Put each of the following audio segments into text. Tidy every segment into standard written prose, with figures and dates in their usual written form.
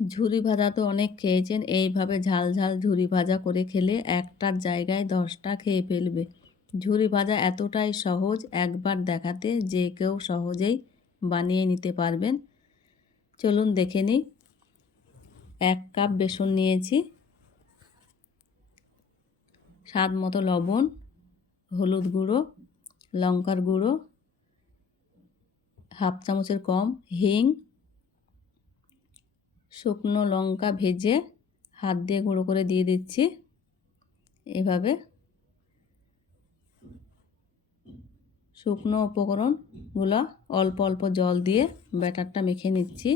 ঝুরি ভাজা তো অনেক খেয়েছেন, এইভাবে ঝাল ঝাল ঝুরি ভাজা করে খেলে একটার জায়গায় 10টা খেয়ে ফেলবে। ঝুরি ভাজা এতটাই সহজ, একবার দেখাতে যে কেউ সহজেই বানিয়ে নিতে পারবেন। চলুন দেখে নিই। 1 কাপ বেসন নিয়েছি, স্বাদ মতো লবণ, হলুদ গুঁড়ো, লঙ্কার গুঁড়ো, হাফ চামচের কম হিং, শুকনো লঙ্কা ভেজে হাত দিয়ে গুঁড়ো করে দিয়ে দিচ্ছি। এভাবে শুকনো উপকরণগুলো অল্প অল্প জল দিয়ে ব্যাটারটা মেখে নিচ্ছি।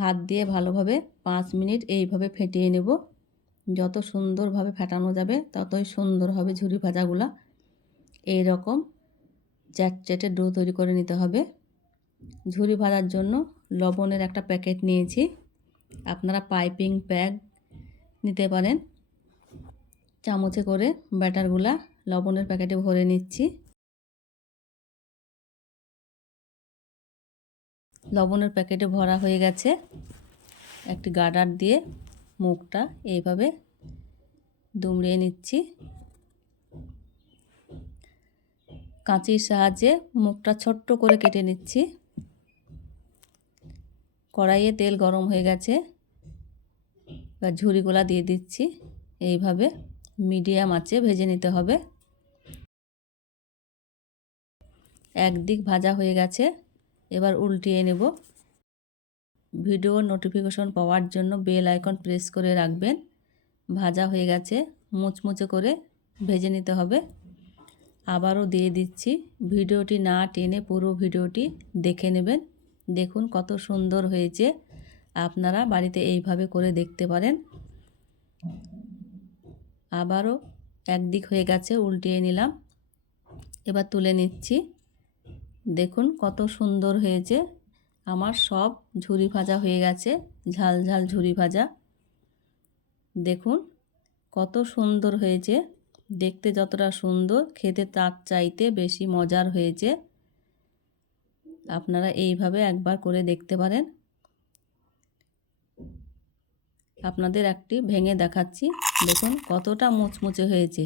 হাত দিয়ে ভালোভাবে 5 মিনিট এইভাবে ফেটিয়ে নেব। যত সুন্দরভাবে ফেটানো যাবে ততই সুন্দর হবে ঝুরি ভাজাগুলা। এই রকম চ্যাটচ্যাটে ডো তৈরি করে নিতে হবে। ঝুরি ভাজার জন্য লবণের একটা প্যাকেট নিয়েছি, আপনারা পাইপিং প্যাক নিতে পারেন। চামচে করে ব্যাটারগুলা লবণের প্যাকেটে ভরে নিচ্ছি। লবণের প্যাকেটে ভরা হয়ে গেছে। একটি গার্ডার দিয়ে মুখটা এইভাবে দুমড়িয়ে নিচ্ছি। কাঁচির সাহায্যে মুখটা ছোট্ট করে কেটে নিচ্ছি। কড়াইয়ে তেল গরম হয়ে গেছে, এবার ঝুরিগুলা দিয়ে দিচ্ছি। এইভাবে মিডিয়াম আঁচে ভেজে নিতে হবে। একদিক ভাজা হয়ে গেছে, এবার উল্টিয়ে নেব। ভিডিও নোটিফিকেশন পাওয়ার জন্য বেল আইকন প্রেস করে রাখবেন। ভাজা হয়ে গেছে, মুচমুচে করে ভেজে নিতে হবে। আবারও দিয়ে দিচ্ছি। ভিডিওটি না টেনে পুরো ভিডিওটি দেখে নেবেন। দেখুন কত সুন্দর হয়েছে। আপনারা বাড়িতে এইভাবে করে দেখতে পারেন। আবারও একদিক হয়ে গেছে, উল্টিয়ে নিলাম। এবার তুলে নিচ্ছি। দেখুন কত সুন্দর হয়েছে। আমার সব ঝুরি ভাজা হয়ে গেছে, ঝাল ঝাল ঝুরি ভাজা। দেখুন কত সুন্দর হয়েছে। দেখতে যতটা সুন্দর, খেতে তার চাইতে বেশি মজার হয়েছে। আপনারা এইভাবে একবার করে দেখতে পারেন। আপনাদের একটি ভেঙে দেখাচ্ছি। দেখুন কতটা মুচমুচে হয়েছে।